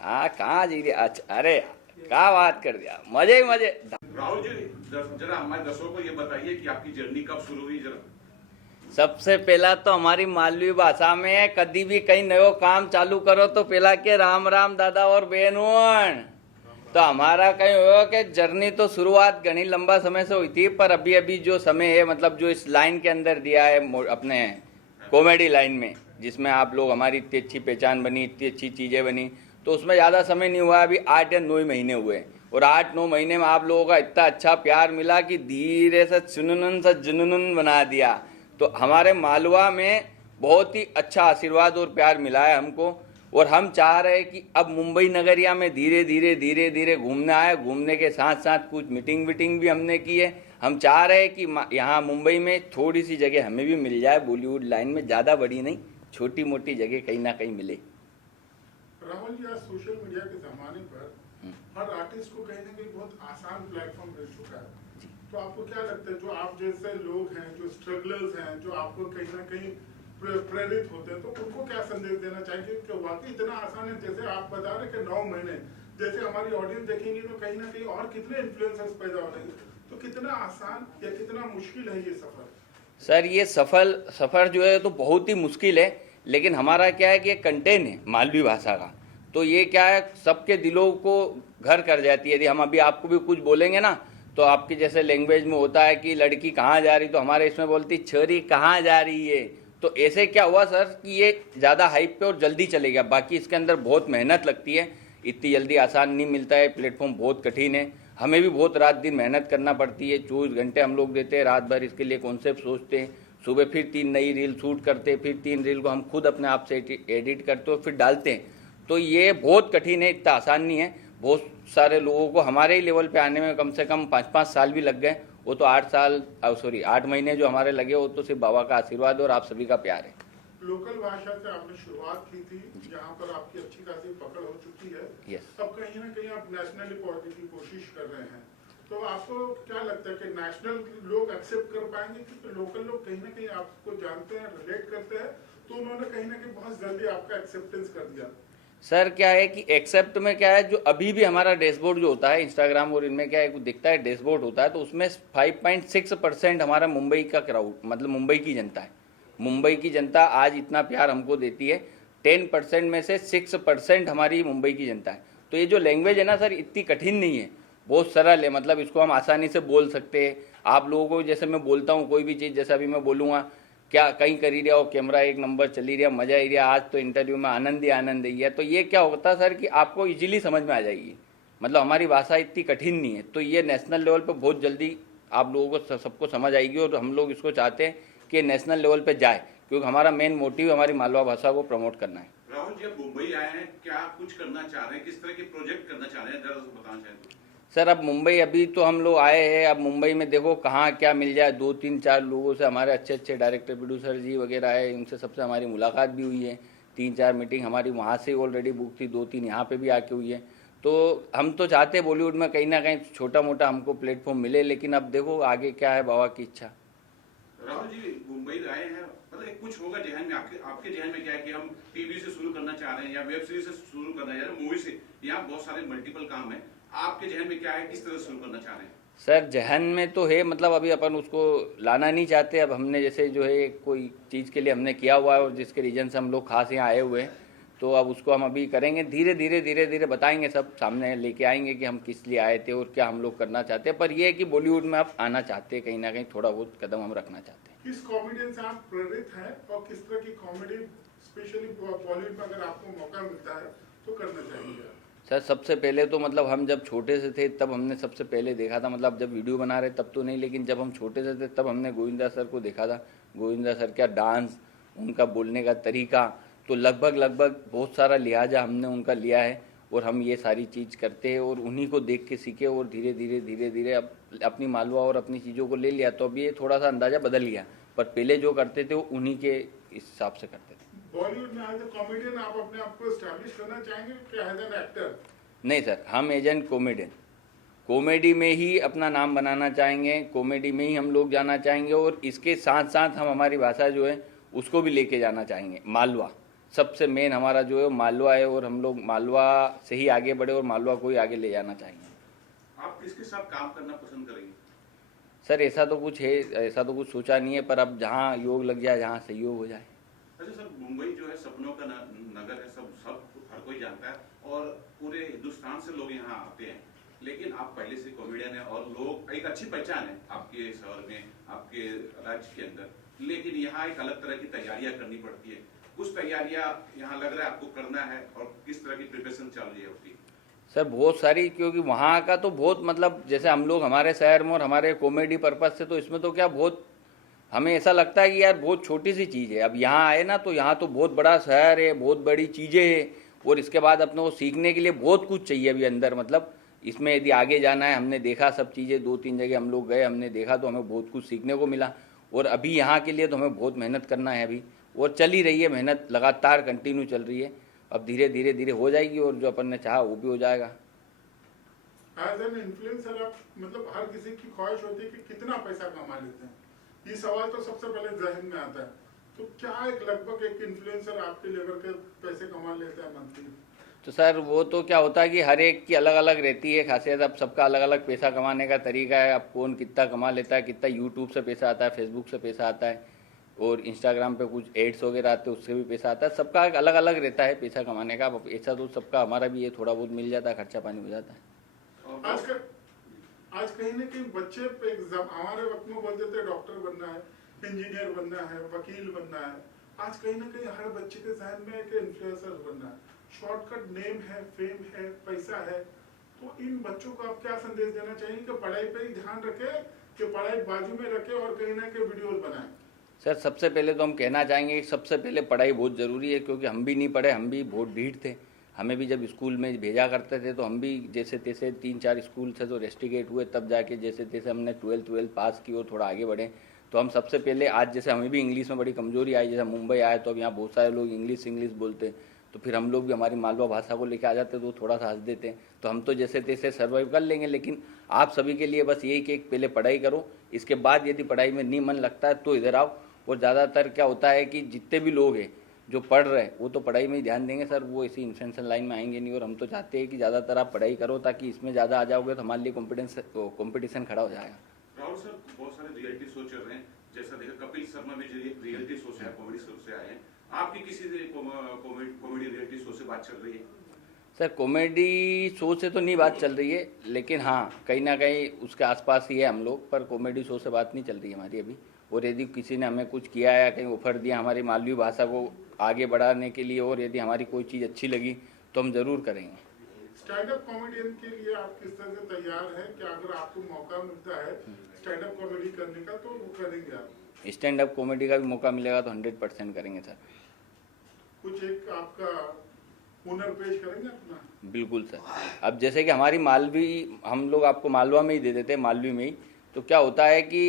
हाँ कहाँ जी दिया, अच्छा अरे क्या बात कर दिया, मजे ही मजे। राहुल जी जरा हमारे दर्शकों को ये बताइए कि आपकी जर्नी कब शुरू हुई जरा। सबसे पहला तो हमारी मालवी भाषा में है, कभी भी कहीं नयो काम चालू करो तो पहला के राम राम दादा और बहनों। तो हमारा कहीं हो कि जर्नी तो शुरुआत घनी लंबा समय से हुई थी, पर अभी अभी जो समय है मतलब जो इस लाइन के अंदर दिया है अपने कॉमेडी लाइन में, जिसमें आप लोग हमारी इतनी अच्छी पहचान बनी, इतनी अच्छी चीज़ें बनी, तो उसमें ज़्यादा समय नहीं हुआ, अभी 8 या 9 महीने हुए। और 8-9 महीने में आप लोगों का इतना अच्छा प्यार मिला कि धीरे से चुनन से जुनून बना दिया। तो हमारे मालवा में बहुत ही अच्छा आशीर्वाद और प्यार मिला है हमको, और हम चाह रहे हैं कि अब मुंबई नगरिया में धीरे धीरे घूमना है। घूमने के साथ साथ कुछ मीटिंग वीटिंग भी हमने की है। हम चाह रहे हैं कि यहाँ मुंबई में थोड़ी सी जगह हमें भी मिल जाए, बॉलीवुड लाइन में, ज़्यादा बड़ी नहीं, छोटी मोटी जगह कहीं ना कहीं मिले। राहुल जी, आज सोशल मीडिया के जमाने पर हर आर्टिस्ट को कहीं ना कहीं बहुत आसान प्लेटफॉर्म मिल चुका है, तो आपको क्या लगता है, जो आप जैसे लोग हैं, जो स्ट्रगलर्स हैं, जो आपको कहीं ना कहीं प्रेरित होते हैं, तो उनको क्या संदेश देना चाहेंगे कि वाकई इतना आसान है? जैसे आप बता रहे कि 9 महीने, जैसे हमारी ऑडियंस देखेंगे तो कहीं ना कहीं और कितने इन्फ्लुएंसर्स पैदा हो रहे हैं, तो कितना आसान या कितना मुश्किल है ये सफर? सर ये सफ़र जो है तो बहुत ही मुश्किल है, लेकिन हमारा क्या है कि एक कंटेंट है मालवी भाषा का, तो ये क्या है सबके दिलों को घर कर जाती है। यदि हम अभी आपको भी कुछ बोलेंगे ना, तो आपके जैसे लैंग्वेज में होता है कि लड़की कहाँ जा रही, तो हमारे इसमें बोलती छोरी कहाँ जा रही है। तो ऐसे क्या हुआ सर कि ये ज़्यादा हाइप पे और जल्दी चले गया, बाकी इसके अंदर बहुत मेहनत लगती है, इतनी जल्दी आसान नहीं मिलता है, प्लेटफॉर्म बहुत कठिन है, हमें भी बहुत रात दिन मेहनत करना पड़ती है। 24 घंटे हम लोग देते हैं, रात भर इसके लिए कॉन्सेप्ट सोचते हैं, सुबह फिर 3 नई रील शूट करते हैं, फिर 3 रील को हम खुद अपने आप से एडिट करते और फिर डालते हैं। तो ये बहुत कठिन है, इतना आसान नहीं है। बहुत सारे लोगों को हमारे ही लेवल पे आने में कम से कम 5-5 साल भी लग गए, वो तो 8 महीने जो हमारे लगे वो तो सिर्फ बाबा का आशीर्वाद और आप सभी का प्यार है। लोकल भाषा से आपने शुरुआत की थी, यहाँ पर आपकी अच्छी खासी पकड़ हो चुकी है। Yes. अब कहीं ना कहीं आप नेशनली पहुंचने की कोशिश कर रहे हैं, तो आपको क्या लगता है कि नेशनल लोग एक्सेप्ट कर पाएंगे? क्योंकि लोकल लोग कहीं ना कहीं आपको जानते हैं, रिलेट करते हैं, तो उन्होंने कहीं ना कहीं बहुत जल्दी आपका एक्सेप्टेंस कर दिया। सर क्या है कि एक्सेप्ट में क्या है, जो अभी भी हमारा डैशबोर्ड जो होता है इंस्टाग्राम और इनमें क्या है दिखता है डैशबोर्ड होता है, तो उसमें 5.6% हमारा मुंबई का क्राउड, मतलब मुंबई की जनता है। मुंबई की जनता आज इतना प्यार हमको देती है, 10% में से 6% हमारी मुंबई की जनता है। तो ये जो लैंग्वेज है ना सर, इतनी कठिन नहीं है, बहुत सरल है, मतलब इसको हम आसानी से बोल सकते हैं। आप लोगों को जैसे मैं बोलता हूँ कोई भी चीज़, जैसे अभी मैं बोलूँगा क्या कहीं कर ही रहा हो, कैमरा 1 नंबर चल ही रहा, मजा ही रहा, आज तो इंटरव्यू में आनंद ही है, तो ये क्या होता है सर कि आपको इजीली समझ में आ जाएगी, मतलब हमारी भाषा इतनी कठिन नहीं है, तो ये नेशनल लेवल पे बहुत जल्दी आप लोगों को सबको समझ आएगी। और हम लोग इसको चाहते हैं कि नेशनल लेवल पे जाए, क्योंकि हमारा मेन मोटिव हमारी मालवा भाषा को प्रमोट करना है। राहुल जी अब मुंबई आए हैं, क्या कुछ करना चाह रहे हैं, किस तरह के प्रोजेक्ट करना चाह रहे हैं, जरा बताना चाहें तो। सर अब मुंबई, अभी तो हम लोग आए हैं, अब मुंबई में देखो कहाँ क्या मिल जाए। 2-3-4 लोगों से, हमारे अच्छे डायरेक्टर प्रोड्यूसर जी वगैरह है, इनसे सबसे हमारी मुलाकात भी हुई है। 3-4 मीटिंग हमारी वहाँ से ऑलरेडी बुक थी, 2-3 यहाँ पे भी आके हुई है। तो हम तो चाहते हैं बॉलीवुड में कहीं ना कहीं छोटा मोटा हमको प्लेटफॉर्म मिले, लेकिन अब देखो आगे क्या है, बाबा की इच्छा। राहुल जी मुंबई आए हैं, मतलब कुछ होगा जहन में, आपके जहन में क्या है कि हम टीवी से शुरू करना चाह रहे हैं या वेब सीरीज से शुरू करना चाह रहे हैं, मूवी से, यहाँ बहुत सारे मल्टीपल काम है, आपके जहन में क्या है, किस तरह शुरू करना चाह रहे हैं? सर जहन में तो है, मतलब अभी अपन उसको लाना नहीं चाहते। अब हमने जैसे जो है कोई चीज़ के लिए हमने किया हुआ है और जिसके रीजन से हम लोग खास यहाँ आए हुए हैं, तो अब उसको हम अभी करेंगे, धीरे धीरे बताएंगे, सब सामने लेके आएंगे कि हम किस लिए आए थे और क्या हम लोग करना चाहते हैं। पर यह है कि बॉलीवुड में आप आना चाहते हैं, कहीं ना कहीं थोड़ा बहुत कदम हम रखना चाहते हैं। किस कॉमेडियन से आप प्रेरित हैं और किस तरह की कॉमेडी स्पेशली बॉलीवुड में अगर आपको मौका मिलता है तो करना चाहिए? सर सबसे पहले तो मतलब हम जब छोटे से थे तब हमने सबसे पहले देखा था, मतलब जब वीडियो बना रहे तब तो नहीं, लेकिन जब हम छोटे से थे तब हमने गोविंदा सर को देखा था। गोविंदा सर का डांस, उनका बोलने का तरीका, तो लगभग बहुत सारा लिहाजा हमने उनका लिया है और हम ये सारी चीज़ करते हैं और उन्हीं को देख के सीखे और धीरे धीरे अब अपनी मालवा और अपनी चीज़ों को ले लिया। तो अब ये थोड़ा सा अंदाज़ा बदल गया, पर पहले जो करते थे वो उन्हीं के हिसाब से करते थे। बॉलीवुड में एज ए कॉमेडियन आप अपने आप को एस्टैब्लिश करना चाहेंगे कि एज एन एक्टर? नहीं सर, हम एज एन कॉमेडियन, कॉमेडी में ही अपना नाम बनाना चाहेंगे, कॉमेडी में ही हम लोग जाना चाहेंगे और इसके साथ साथ हम हमारी भाषा जो है उसको भी लेके जाना चाहेंगे, मालवा सबसे मेन हमारा जो है मालवा है, और हम लोग मालवा से ही आगे बढ़े और मालवा को ही आगे ले जाना चाहेंगे। आप किसके साथ काम करना पसंद करेंगे? सर ऐसा तो कुछ है, ऐसा तो कुछ सोचा नहीं है, पर अब जहाँ योग लग जाए, जहाँ सहयोग हो जाए। अच्छा सर, मुंबई जो है सपनों का नगर है, सब सब हर कोई जानता है और पूरे हिंदुस्तान से लोग यहाँ आते हैं, लेकिन आप पहले से कॉमेडियन है और लोग एक अच्छी पहचान है आपके शहर में, आपके राज्य के अंदर, लेकिन यहाँ एक अलग तरह की तैयारियां करनी पड़ती है। कुछ तैयारियां यहाँ लग रहा है आपको करना है, और किस तरह की प्रिपरेशन चल रही है उसकी? सर बहुत सारी, क्योंकि वहाँ का तो बहुत मतलब जैसे हम लोग हमारे शहर में और हमारे कॉमेडी पर्पज से, तो इसमें तो क्या बहुत हमें ऐसा लगता है कि यार बहुत छोटी सी चीज़ है। अब यहाँ आए ना तो यहाँ तो बहुत बड़ा शहर है, बहुत बड़ी चीज़ें हैं, और इसके बाद अपने को सीखने के लिए बहुत कुछ चाहिए अभी अंदर। मतलब इसमें यदि आगे जाना है, हमने देखा सब चीज़ें, 2-3 जगह हम लोग गए, हमने देखा तो हमें बहुत कुछ सीखने को मिला। और अभी यहाँ के लिए तो हमें बहुत मेहनत करना है अभी, और चल ही रही है मेहनत, लगातार कंटिन्यू चल रही है। अब धीरे धीरे धीरे हो जाएगी, और जो अपन ने चाहा वो भी हो जाएगा। एज एन इन्फ्लुएंसर आप मतलब हर किसी की ख्वाहिश होती है कि कितना पैसा कमा लेते हैं, ये सवाल तो सबसे पहले जहन में आता है। तो क्या एक लगभग एक इन्फ्लुएंसर आपके लेवल के पैसे कमा लेता है मंथली? तो सर वो तो क्या होता है कि हर एक की अलग अलग रहती है खासियत। अब सबका अलग अलग पैसा कमाने का तरीका है। अब कौन कितना कमा लेता है, कितना यूट्यूब से पैसा आता है, फेसबुक से पैसा आता है, और इंस्टाग्राम पे कुछ एड्स वगैरह आते हैं उससे भी पैसा आता है। सबका अलग अलग रहता है पैसा कमाने का। अब ऐसा तो सबका, हमारा भी ये थोड़ा बहुत मिल जाता है, खर्चा पानी हो जाता है। आज कहीं ना कहीं बच्चे पे हमारे वक्त में बोलते थे डॉक्टर बनना है, इंजीनियर बनना है, वकील बनना है। आज कहीं ना कहीं हर बच्चे के जहन में एक इन्फ्लुएंसर बनना है, शॉर्टकट नेम है, फेम है, पैसा है। तो इन बच्चों को आप क्या संदेश देना चाहिए कि पढ़ाई पे ही ध्यान रखे, कि पढ़ाई बाजू में रखे और कहीं ना कहीं वीडियोस बनाए? सर सबसे पहले तो हम कहना चाहेंगे कि सबसे पहले पढ़ाई बहुत ज़रूरी है, क्योंकि हम भी नहीं पढ़े, हम भी बहुत ढीठ थे। हमें भी जब स्कूल में भेजा करते थे तो हम भी जैसे तैसे 3-4 स्कूल से तो रेस्टिकेट हुए, तब जाके जैसे तैसे हमने 12th पास की और थोड़ा आगे बढ़े। तो हम सबसे पहले, आज जैसे हमें भी इंग्लिश में बड़ी कमजोरी आई, जैसे मुंबई आए तो अब यहाँ बहुत सारे लोग इंग्लिश बोलते, तो फिर हम लोग भी हमारी मालवा भाषा को लेकर आ जाते तो थोड़ा सा हंस देते। तो हम तो जैसे तैसे सर्वाइव कर लेंगे, लेकिन आप सभी के लिए बस यही कि एक पहले पढ़ाई करो, इसके बाद यदि पढ़ाई में नहीं मन लगता है तो इधर आओ। और ज़्यादातर क्या होता है कि जितने भी लोग हैं जो पढ़ रहे हैं वो तो पढ़ाई में ही ध्यान देंगे सर, वो इसी इन्फ्लुएंसर लाइन में आएंगे नहीं। और हम तो चाहते हैं कि ज़्यादातर आप पढ़ाई करो, ताकि इसमें ज़्यादा आ जाओगे तो हमारे लिए कॉम्पिटिशन खड़ा हो जाएगा। राहुल सर, बहुत सारे रियलिटी शो चल रहे हैं, जैसा देखा कपिल शर्मा भी रियलिटी शो से है, कॉमेडी शो से आए हैं। आपकी किसी कॉमेडी रियलिटी शो से बात चल रही है? सर कॉमेडी शो से तो नहीं बात चल रही है, लेकिन हाँ कहीं ना कहीं उसके आसपास ही है हम लोग, पर कॉमेडी शो से बात नहीं चल रही है हमारी अभी। और यदि किसी ने हमें कुछ किया या कहीं ऑफर दिया हमारी मालवी भाषा को आगे बढ़ाने के लिए, और यदि हमारी कोई चीज़ अच्छी लगी तो हम ज़रूर करेंगे। स्टैंड अप कॉमेडियन के लिए आप किस तरह से तैयार हैं कि अगर आपको मौका मिलता है स्टैंड अप कॉमेडी करने का तो वो करेंगे आप? स्टैंड अप कॉमेडी का भी मौका मिलेगा तो 100% करेंगे सर। कुछ एक आपका हुनर पेश करेंगे अपना? बिल्कुल सर। अब जैसे कि हमारी मालवी, हम लोग आपको मालवा में ही दे देते हैं, मालवी में ही। तो क्या होता है कि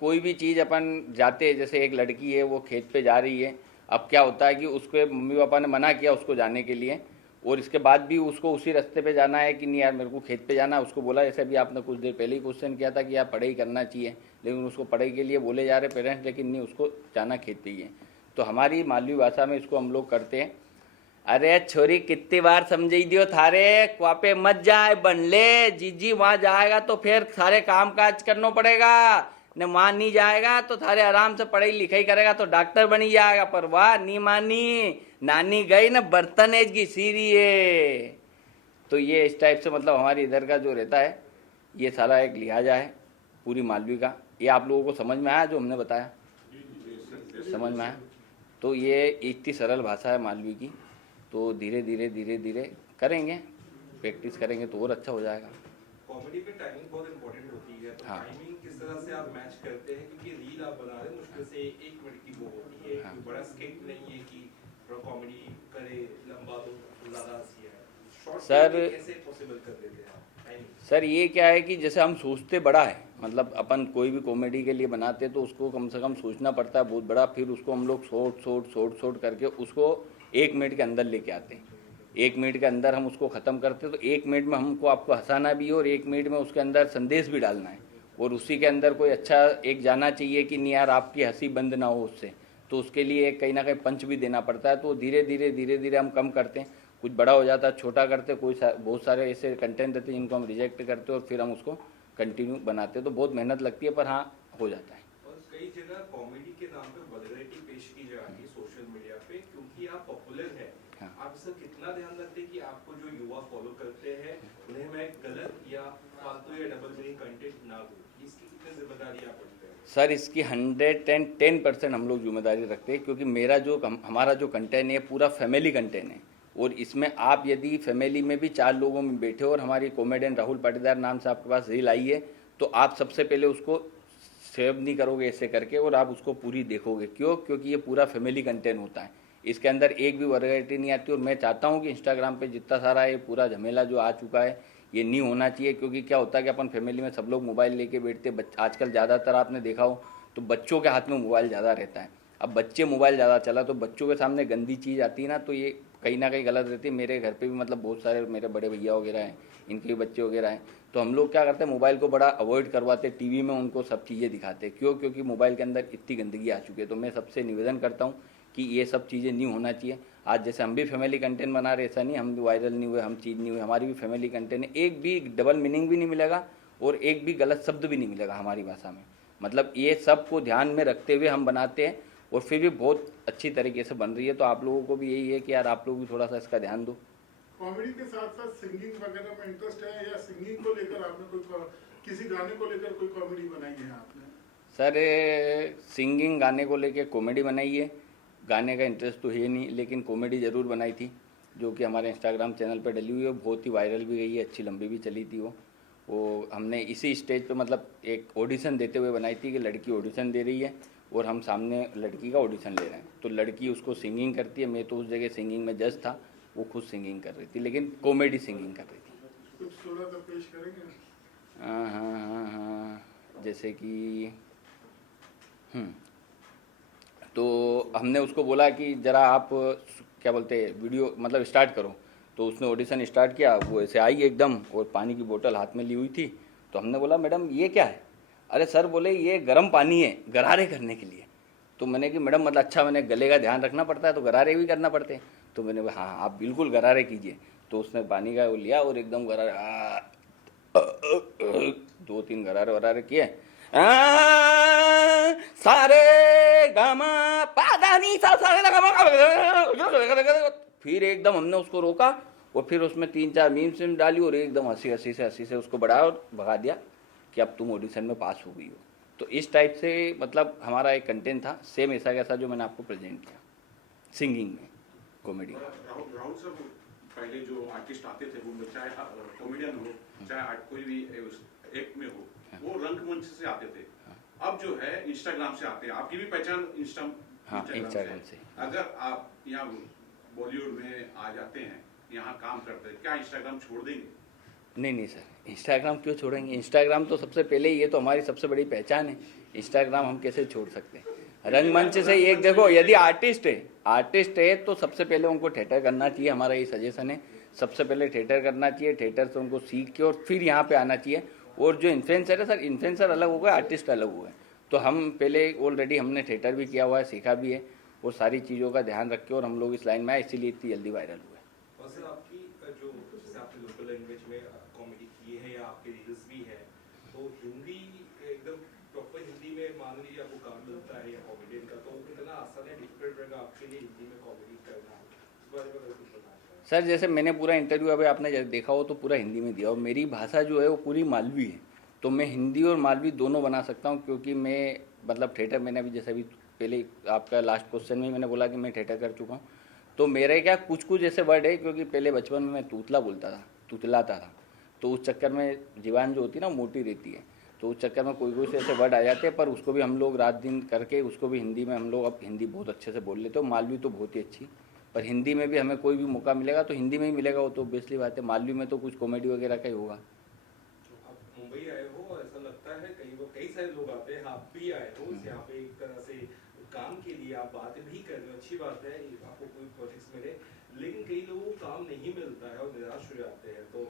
कोई भी चीज़ अपन जाते हैं, जैसे एक लड़की है वो खेत पे जा रही है, अब क्या होता है कि उसके मम्मी पापा ने मना किया उसको जाने के लिए, और इसके बाद भी उसको उसी रास्ते पे जाना है कि नहीं यार मेरे को खेत पे जाना है। उसको बोला, जैसे अभी आपने कुछ देर पहले ही क्वेश्चन किया था कि यार पढ़ाई करना चाहिए, लेकिन उसको पढ़ाई के लिए बोले जा रहे पेरेंट्स, लेकिन नहीं, उसको जाना खेत पे ही है। तो हमारी मालवी भाषा में इसको हम लोग करते हैं, अरे छोरी कितनी बार समझाई दियो थारे, क्वापे मत जाए बन ले, जीजी वहाँ जाएगा तो फिर सारे काम काज करना पड़ेगा, न वहाँ नहीं जाएगा तो थारे आराम से पढ़ाई लिखाई करेगा तो डॉक्टर बनी जाएगा। पर वाह नहीं मानी, नानी गई न बर्तन एज की सीरी है। तो ये इस टाइप से मतलब हमारी इधर का जो रहता है ये सारा एक लिहाजा है पूरी मालवी का। ये आप लोगों को समझ में आया जो हमने बताया? समझ में आया? तो ये इतनी सरल भाषा है मालवी की। तो धीरे धीरे धीरे धीरे करेंगे, प्रैक्टिस करेंगे तो और अच्छा हो जाएगा। कॉमेडी पे टाइमिंग बहुत इंपॉर्टेंट होती है, तो हाँ। टाइमिंग किस तरह से आप मैच करते हैं? क्योंकि रील आप बना रहे हैं, मुश्किल से 1 मिनट की वो होती है। हाँ। कोई बड़ा स्किट नहीं है कि थोड़ा कॉमेडी करे लंबा तो ज़्यादा हंसी है। शॉर्ट सर कैसे पॉसिबल कर देते हैं आप टाइमिंग? सर ये क्या है कि जैसे हम सोचते बड़ा है, मतलब अपन कोई भी कॉमेडी के लिए बनाते तो उसको कम से कम सोचना पड़ता है बहुत बड़ा, फिर उसको हम लोग शॉर्ट करके उसको 1 मिनट के अंदर लेके आते हैं। 1 मिनट के अंदर हम उसको ख़त्म करते तो 1 मिनट में हमको आपको हंसाना भी है और 1 मिनट में उसके अंदर संदेश भी डालना है, और उसी के अंदर कोई अच्छा एक जाना चाहिए कि नहीं यार आपकी हंसी बंद ना हो उससे। तो उसके लिए कहीं ना कहीं पंच भी देना पड़ता है। तो धीरे धीरे हम कम करते हैं, कुछ बड़ा हो जाता है, छोटा करते हैं, बहुत सारे ऐसे कंटेंट रहते हैं जिनको हम रिजेक्ट करते हैं और फिर हम उसको कंटिन्यू बनाते हैं। तो बहुत मेहनत लगती है, पर हाँ हो जाता है। और कई जगह कॉमेडी के नाम पे वल्गैरिटी पेश की जा रही है सोशल मीडिया पे, क्योंकि आप पॉपुलर हैं। हाँ। आप इसका कितना ध्यान रखते हैं कि आपको जो युवा फॉलो करते हैं उन्हें मैं गलत या फालतू या डबल मीनिंग कंटेंट ना दूं, इसकी कितनी जिम्मेदारी आप लेते हैं? सर इसकी 110% हम लोग जिम्मेदारी रखते हैं, क्योंकि हमारा जो कंटेंट है पूरा फैमिली कंटेंट है। और इसमें आप यदि फैमिली में भी 4 लोगों में बैठे हो और हमारी कॉमेडियन राहुल पाटीदार नाम से आपके पास रील आई है, तो आप सबसे पहले उसको सेव नहीं करोगे ऐसे करके, और आप उसको पूरी देखोगे। क्यों? क्योंकि ये पूरा फैमिली कंटेंट होता है, इसके अंदर एक भी वैरायटी नहीं आती। और मैं चाहता हूँ कि इंस्टाग्राम पे जितना सारा ये पूरा झमेला जो आ चुका है ये नहीं होना चाहिए। क्योंकि क्या होता है कि अपन फैमिली में सब लोग मोबाइल लेके बैठते, आजकल ज़्यादातर आपने देखा हो तो बच्चों के हाथ में मोबाइल ज़्यादा रहता है। अब बच्चे मोबाइल ज़्यादा चला तो बच्चों के सामने गंदी चीज़ आती है ना, तो ये कहीं ना कहीं गलत रहती है। मेरे घर पे भी मतलब बहुत सारे मेरे बड़े भैया वगैरह हैं, इनके भी बच्चे वगैरह हैं, तो हम लोग क्या करते हैं, मोबाइल को बड़ा अवॉइड करवाते, टीवी में उनको सब चीज़ें दिखाते। क्यों? क्योंकि मोबाइल के अंदर इतनी गंदगी आ चुकी है। तो मैं सबसे निवेदन करता हूँ कि ये सब चीज़ें नहीं होना चाहिए। आज जैसे हम भी फैमिली कंटेंट बना रहे, ऐसा नहीं हम भी वायरल नहीं हुए, हम चीज़ नहीं हुए, हमारी भी फैमिली कंटेंट है। एक भी डबल मीनिंग भी नहीं मिलेगा और एक भी गलत शब्द भी नहीं मिलेगा हमारी भाषा में। मतलब ये सब को ध्यान में रखते हुए हम बनाते हैं और फिर भी बहुत अच्छी तरीके से बन रही है। तो आप लोगों को भी यही है कि यार आप लोग भी थोड़ा सा इसका ध्यान दो। कॉमेडी के साथ साथ सिंगिंग वगैरह में इंटरेस्ट है, या सिंगिंग को लेकर आपने किसी गाने को लेकर कोई कॉमेडी बनाई है आपने? सर सिंगिंग गाने को लेके कॉमेडी बनाई है, गाने का इंटरेस्ट तो है नहीं, लेकिन कॉमेडी ज़रूर बनाई थी जो कि हमारे इंस्टाग्राम चैनल पर डली हुई है। बहुत ही वायरल भी गई है, अच्छी लंबी भी चली थी वो हमने इसी स्टेज पे मतलब एक ऑडिशन देते हुए बनाई थी कि लड़की ऑडिशन दे रही है और हम सामने लड़की का ऑडिशन ले रहे हैं। तो लड़की उसको सिंगिंग करती है, मैं तो उस जगह सिंगिंग में जज था, वो खुद सिंगिंग कर रही थी, लेकिन कॉमेडी सिंगिंग कर रही थी। कुछ थोड़ा सा पेश करेंगे? हाँ, जैसे कि तो हमने उसको बोला कि ज़रा आप क्या बोलते हैं वीडियो मतलब स्टार्ट करो। तो उसने ऑडिशन स्टार्ट किया, वो ऐसे आई एकदम और पानी की बोतल हाथ में ली हुई थी। तो हमने बोला मैडम ये क्या है? अरे सर बोले ये गर्म पानी है गरारे करने के लिए। तो मैंने कि मैडम मतलब अच्छा, मैंने गले का ध्यान रखना पड़ता है तो गरारे भी करना पड़ते हैं। तो मैंने बोला हाँ आप बिल्कुल गरारे कीजिए। तो उसने पानी का वो लिया और एकदम गरारे 2-3 गरारे वरारे किए, सारे गामा पादानी सा सारे गामा। फिर एकदम हमने उसको रोका और फिर उसमें 3-4 मीम्स डाली और एकदम हंसी से उसको बढ़ाया और भगा दिया कि अब तुम ऑडिशन में पास हो गई हो। तो इस टाइप से मतलब हमारा एक कंटेंट था, सेम ऐसा कैसा जो मैंने आपको प्रेजेंट किया सिंगिंग में कॉमेडी। राहुल सर पहले जो आर्टिस्ट आते थे वो चाहे कॉमेडियन हो चाहे कोई भी एक्ट में हो, वो रंगमंच से आते थे। अब जो है इंस्टाग्राम से आते हैं। आपकी भी पहचान इंस्टाग्राम से। अगर आप यहाँ बॉलीवुड में आ जाते हैं, यहाँ काम करते हैं, क्या इंस्टाग्राम छोड़ देंगे? नहीं सर, इंस्टाग्राम क्यों छोड़ेंगे? इंस्टाग्राम तो सबसे पहले ये तो हमारी सबसे बड़ी पहचान है। इंस्टाग्राम हम कैसे छोड़ सकते हैं? रंगमंच से एक देखो, यदि आर्टिस्ट है तो सबसे पहले उनको थिएटर करना चाहिए। हमारा ये सजेशन है, सबसे पहले थिएटर करना चाहिए, थिएटर से उनको सीख के और फिर यहाँ पे आना चाहिए। और जो इन्फ्लुएंसर है सर, इन्फ्लुएंसर अलग हो गए, आर्टिस्ट अलग हो गए। तो हम पहले ऑलरेडी हमने थिएटर भी किया हुआ है, सीखा भी है और सारी चीज़ों का ध्यान रख के और हम लोग इस लाइन में आए, इसीलिए इतनी जल्दी वायरल हुए। और सर आपकी जो जैसे आपने लोकल लैंग्वेज में कॉमेडी की है या आपके रील्स भी है, तो हिंदी एकदम प्रॉपर हिंदी में मान लीजिए आपको काम मिलता है या कॉमेडियन का, तो कितना आसान है डिफिकल्ट रहेगा आपके लिए हिंदी में कॉमेडी करना? इस बारे में कुछ बताना चाहिए। सर जैसे मैंने पूरा इंटरव्यू अभी आपने देखा हो तो पूरा हिंदी में दिया, और मेरी भाषा जो है वो पूरी मालवी है, तो मैं हिंदी और मालवी दोनों बना सकता हूँ। क्योंकि मैं मतलब थिएटर, मैंने अभी जैसे अभी पहले आपका लास्ट क्वेश्चन में मैंने बोला कि मैं थिएटर कर चुका हूँ, तो मेरे क्या कुछ ऐसे वर्ड है, क्योंकि पहले बचपन में मैं तूतला बोलता था, तुतलाता था, तो उस चक्कर में जीवान जो होती है ना मोटी रहती है, तो उस चक्कर में कोई से ऐसे वर्ड आ जाते हैं। पर उसको भी हम लोग रात दिन करके उसको भी हिंदी में हम लोग अब हिंदी बहुत अच्छे से बोल लेते हो। मालवी तो बहुत ही अच्छी, पर हिंदी में भी हमें कोई भी मौका मिलेगा तो हिंदी में ही मिलेगा, वो तो ऑब्वियसली बात है। मालवी में तो कुछ कॉमेडी वगैरह का ही होगा। आप मुंबई आए हो और ऐसा लगता है कई सारे लोग आते हैं, आप भी आए हो यहाँ पे एक तरह से काम के लिए, आप बात भी कर रहे हो, अच्छी बात है आपको कोई प्रोजेक्ट्स मिले, लेकिन कई लोगों को काम नहीं मिलता है और निराश हो जाते हैं। तो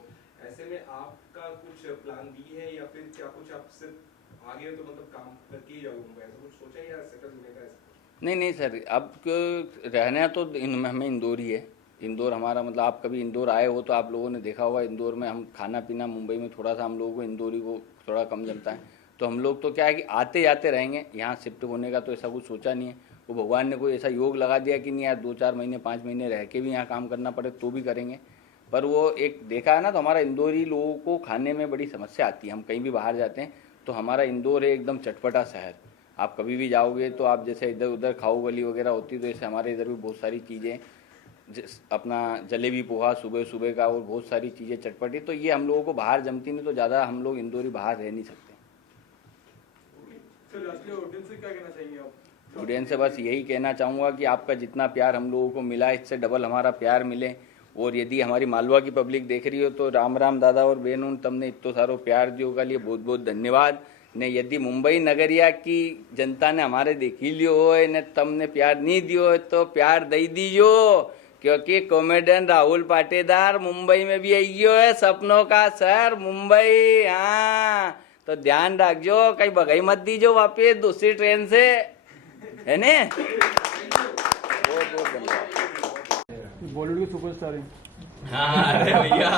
ऐसे में आपका कुछ प्लान बी है या फिर क्या कुछ आप सिर्फ आगे तो मतलब काम करके ही जाओगे मुंबई, ऐसा कुछ सोचा है या सेटल होने का? नहीं सर, अब रहना तो हमें इंदौर ही है। इंदौर हमारा मतलब, आप कभी इंदौर आए हो तो आप लोगों ने देखा होगा, इंदौर में हम खाना पीना, मुंबई में थोड़ा सा हम लोगों को इंदौरी को थोड़ा कम जमता है, तो हम लोग तो क्या है कि आते जाते रहेंगे। यहाँ शिफ्ट होने का तो ऐसा कुछ सोचा नहीं है। वो भगवान ने कोई ऐसा योग लगा दिया कि नहीं यार 2-4 महीने 5 महीने रह के भी यहाँ काम करना पड़े तो भी करेंगे। पर वो एक देखा है ना, तो हमारा इंदौरी लोगों को खाने में बड़ी समस्या आती है। हम कहीं भी बाहर जाते हैं तो हमारा इंदौर है एकदम चटपटा शहर। आप कभी भी जाओगे तो आप जैसे इधर उधर खाओ गली वगैरह होती है, तो जैसे हमारे इधर भी बहुत सारी चीज़ें, अपना जलेबी पोहा सुबह सुबह का, और बहुत सारी चीज़ें चटपटी, तो ये हम लोगों को बाहर जमती नहीं, तो ज़्यादा हम लोग इंदौरी बाहर रह नहीं सकते। सर लास्टली ऑडियंस से क्या कहना चाहेंगे आप? ऑडियंस से बस यही कहना चाहूँगा कि आपका जितना प्यार हम लोगों को मिला, इससे डबल हमारा प्यार मिले। और यदि हमारी मालवा की पब्लिक देख रही हो तो राम राम दादा और बहनों, तुमने इतना सारो प्यार दियो का लिए बहुत बहुत धन्यवाद ने। यदि मुंबई नगरिया की जनता ने हमारे देखी लियो हो ने तमने प्यार नहीं दियो हो तो प्यार दई दीजो, क्योंकि कॉमेडियन राहुल पाटीदार मुंबई में भी आई है, सपनों का शहर मुंबई। हाँ, तो ध्यान रखजो, कहीं भगाई मत दीजो वापिस दूसरी ट्रेन से, है ने। बहुत बहुत धन्यवाद। बॉलीवुड के सुपरस्टार हैं। हाँ, अरे भैया